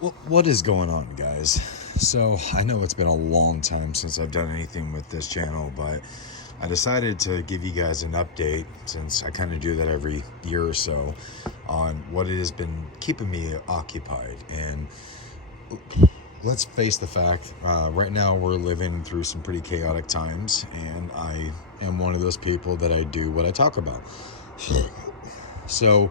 What is going on, guys? So I know it's been a long time since I've done anything with this channel, but I decided to give you guys an update, since I kind of do that every year or so, on what it has been keeping me occupied. And let's face the fact, right now we're living through some pretty chaotic times, and I am one of those people that I do what I talk about. So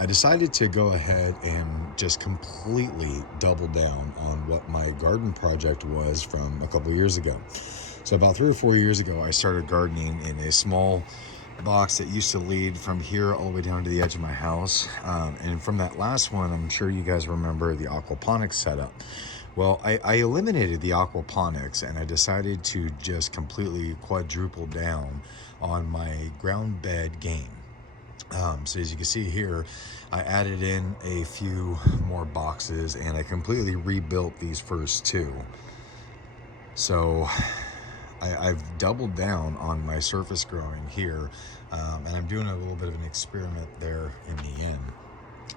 I decided to go ahead and just completely double down on what my garden project was from a couple years ago. So about 3 or 4 years ago, I started gardening in a small box that used to lead from here all the way down to the edge of my house. And from that last one, I'm sure you guys remember the aquaponics setup. Well, I eliminated the aquaponics, and I decided to just completely quadruple down on my ground bed game. So as you can see here, I added in a few more boxes, and I completely rebuilt these first two. So I've doubled down on my surface growing here, and I'm doing a little bit of an experiment there in the end.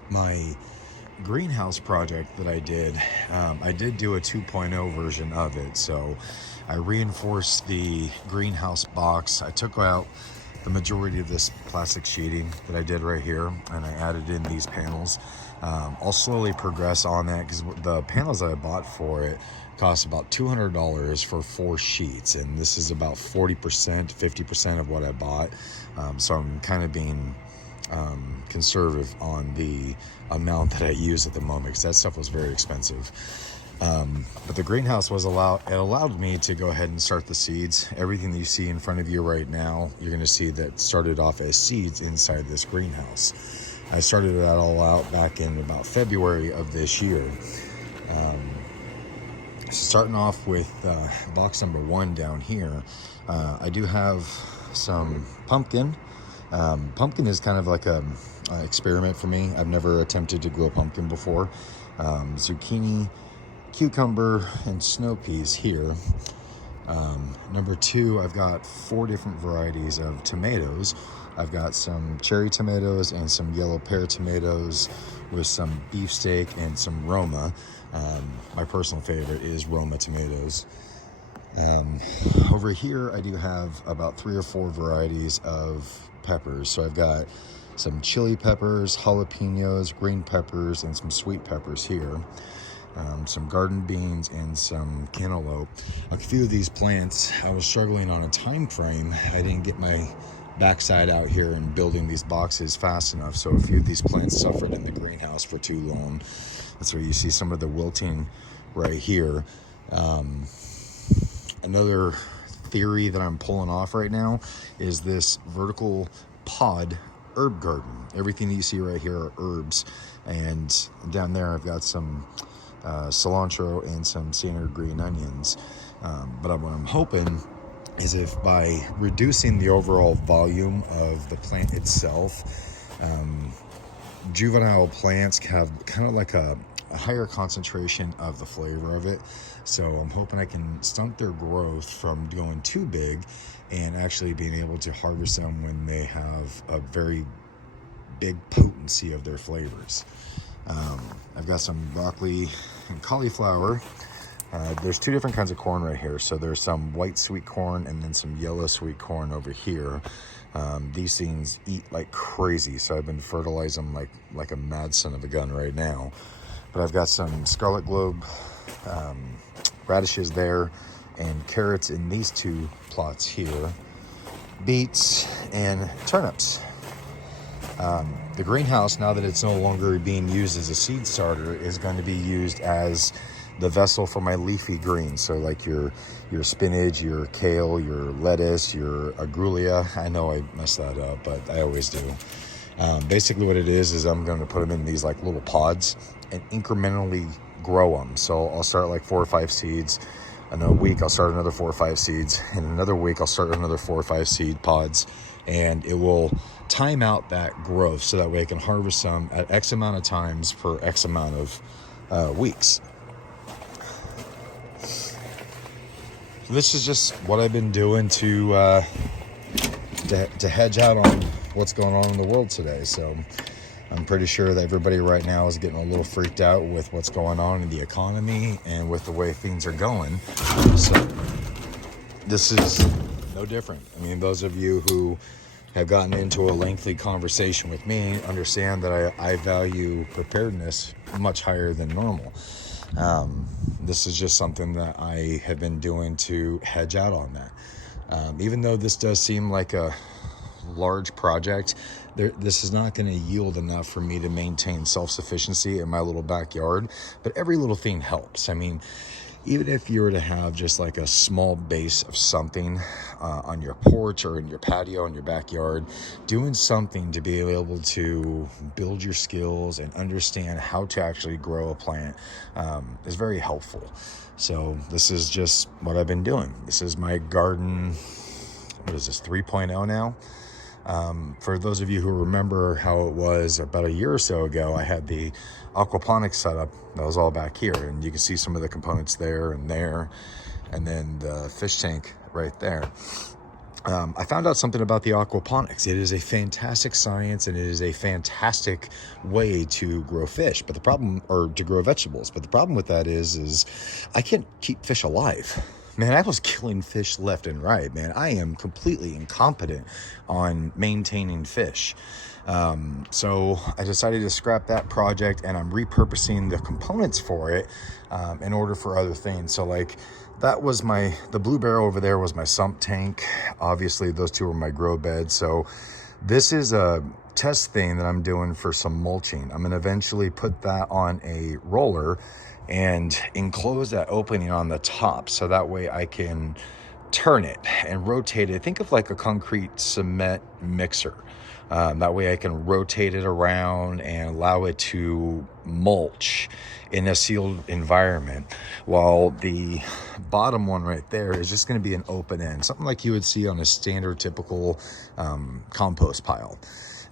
My greenhouse project that I did do a 2.0 version of it. So I reinforced the greenhouse box. I took out the majority of this plastic sheeting that I did right here, and I added in these panels. I'll slowly progress on that, because the panels that I bought for it cost about $200 for 4 sheets, and this is about 40%, 50% of what I bought. So I'm kind of being conservative on the amount that I use at the moment, because that stuff was very expensive. But the greenhouse allowed me to go ahead and start the seeds. Everything that you see in front of you right now, you're going to see that started off as seeds inside this greenhouse. I started that all out back in about February of this year. Starting off with box number 1 down here, I do have some pumpkin. Pumpkin is kind of like a experiment for me. I've never attempted to grow pumpkin before. Zucchini, cucumber, and snow peas here. Number 2, I've got 4 different varieties of tomatoes. I've got some cherry tomatoes and some yellow pear tomatoes with some beefsteak and some Roma. My personal favorite is Roma tomatoes. Over here, I do have about 3 or 4 varieties of peppers. So I've got some chili peppers, jalapenos, green peppers, and some sweet peppers here. Some garden beans and some cantaloupe. A few of these plants, I was struggling on a time frame. I didn't get my backside out here and building these boxes fast enough, so a few of these plants suffered in the greenhouse for too long. That's where you see some of the wilting right here. Another theory that I'm pulling off right now is this vertical pod herb garden. Everything that you see right here are herbs, and down there I've got some cilantro and some standard green onions. But what I'm hoping is, if by reducing the overall volume of the plant itself, juvenile plants have kind of like a higher concentration of the flavor of it. So I'm hoping I can stunt their growth from going too big, and actually being able to harvest them when they have a very big potency of their flavors. I've got some broccoli and cauliflower. There's 2 different kinds of corn right here. So there's some white sweet corn and then some yellow sweet corn over here. These things eat like crazy, so I've been fertilizing them like a mad son of a gun right now. But I've got some scarlet globe radishes there, and carrots in these 2 plots here, beets, and turnips. The greenhouse, now that it's no longer being used as a seed starter, is going to be used as the vessel for my leafy greens. So like your spinach, your kale, your lettuce, your agrulia. I know I messed that up, but I always do. Basically what it is I'm going to put them in these like little pods and incrementally grow them. So I'll start like 4 or 5 seeds. In a week, I'll start another 4 or 5 seeds. In another week, I'll start another 4 or 5 seed pods. And it will time out that growth, so that way I can harvest them at X amount of times per X amount of weeks. So this is just what I've been doing to hedge out on what's going on in the world today. So I'm pretty sure that everybody right now is getting a little freaked out with what's going on in the economy and with the way things are going. So this is no different. I mean, those of you who have gotten into a lengthy conversation with me understand that I value preparedness much higher than normal. This is just something that I have been doing to hedge out on that. Even though this does seem like a large project, this is not going to yield enough for me to maintain self-sufficiency in my little backyard, but every little thing helps. I mean, even if you were to have just like a small base of something on your porch or in your patio in your backyard, doing something to be able to build your skills and understand how to actually grow a plant is very helpful. So this is just what I've been doing. This is my garden, what is this, 3.0 now? For those of you who remember how it was about a year or so ago, I had the aquaponics setup that was all back here, and you can see some of the components there, and then the fish tank right there. I found out something about the aquaponics. It is a fantastic science, and it is a fantastic way to grow fish, but the problem, or to grow vegetables, but the problem with that is I can't keep fish alive. Man, I was killing fish left and right, man. I am completely incompetent on maintaining fish. So I decided to scrap that project, and I'm repurposing the components for it in order for other things. So like that was the blue barrel over there was my sump tank. Obviously those two were my grow beds. So this is a test thing that I'm doing for some mulching. I'm gonna eventually put that on a roller and enclose that opening on the top, so that way I can turn it and rotate it. Think of like a concrete cement mixer. That way I can rotate it around and allow it to mulch in a sealed environment, while the bottom one right there is just going to be an open end, something like you would see on a standard typical compost pile.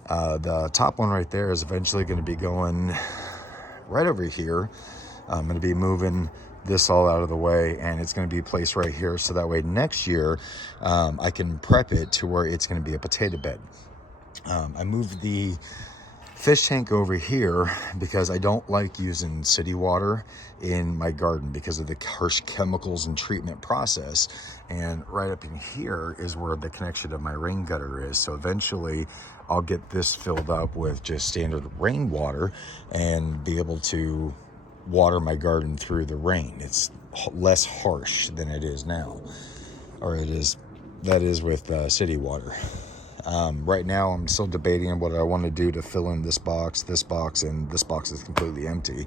The top one right there is eventually going to be going right over here. I'm going to be moving this all out of the way, and it's going to be placed right here, so that way next year I can prep it to where it's going to be a potato bed. I moved the fish tank over here because I don't like using city water in my garden because of the harsh chemicals and treatment process. And right up in here is where the connection of my rain gutter is. So eventually I'll get this filled up with just standard rainwater and be able to water my garden through the rain. It's less harsh than it is now, or that is with city water. Right now I'm still debating on what I want to do to fill in this box, and this box is completely empty.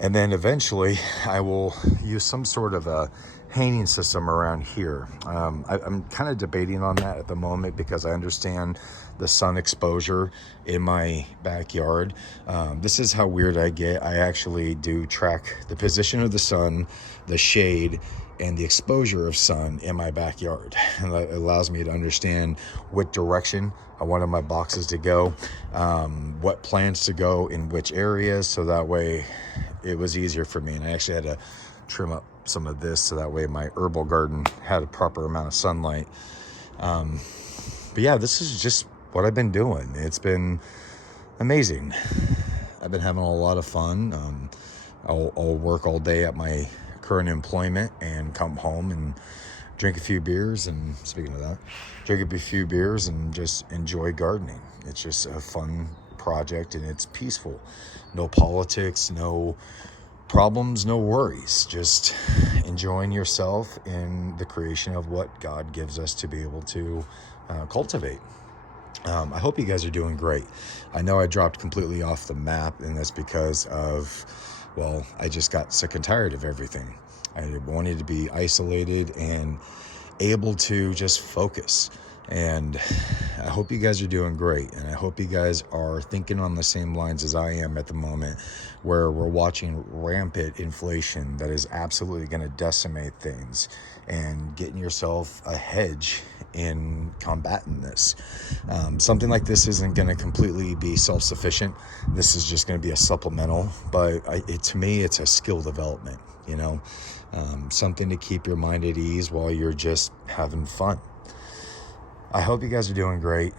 And then eventually I will use some sort of a hanging system around here. I'm kind of debating on that at the moment because I understand the sun exposure in my backyard. This is how weird I get. I actually do track the position of the sun, the shade, and the exposure of sun in my backyard. And that allows me to understand what direction I wanted my boxes to go, what plants to go in which areas, so that way it was easier for me. And I actually had to trim up some of this so that way my herbal garden had a proper amount of sunlight. But yeah, this is just what I've been doing. It's been amazing. I've been having a lot of fun. I'll work all day at my current employment and come home and drink a few beers, and speaking of that, drink a few beers and just enjoy gardening. It's just a fun project, and it's peaceful. No politics, no problems, no worries, just enjoying yourself in the creation of what God gives us to be able to cultivate. I hope you guys are doing great. I know I dropped completely off the map, and that's because of, well, I just got sick and tired of everything. I wanted to be isolated and able to just focus. And I hope you guys are doing great. And I hope you guys are thinking on the same lines as I am at the moment, where we're watching rampant inflation that is absolutely going to decimate things, and getting yourself a hedge in combating this. Something like this isn't going to completely be self-sufficient. This is just going to be a supplemental, but to me, it's a skill development, something to keep your mind at ease while you're just having fun. I hope you guys are doing great.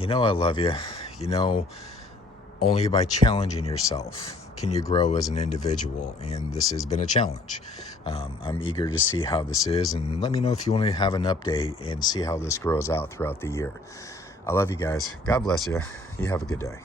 I love you. Only by challenging yourself can you grow as an individual, and this has been a challenge. I'm eager to see how this is, and let me know if you want to have an update and see how this grows out throughout the year. I love you guys. God bless you. You have a good day.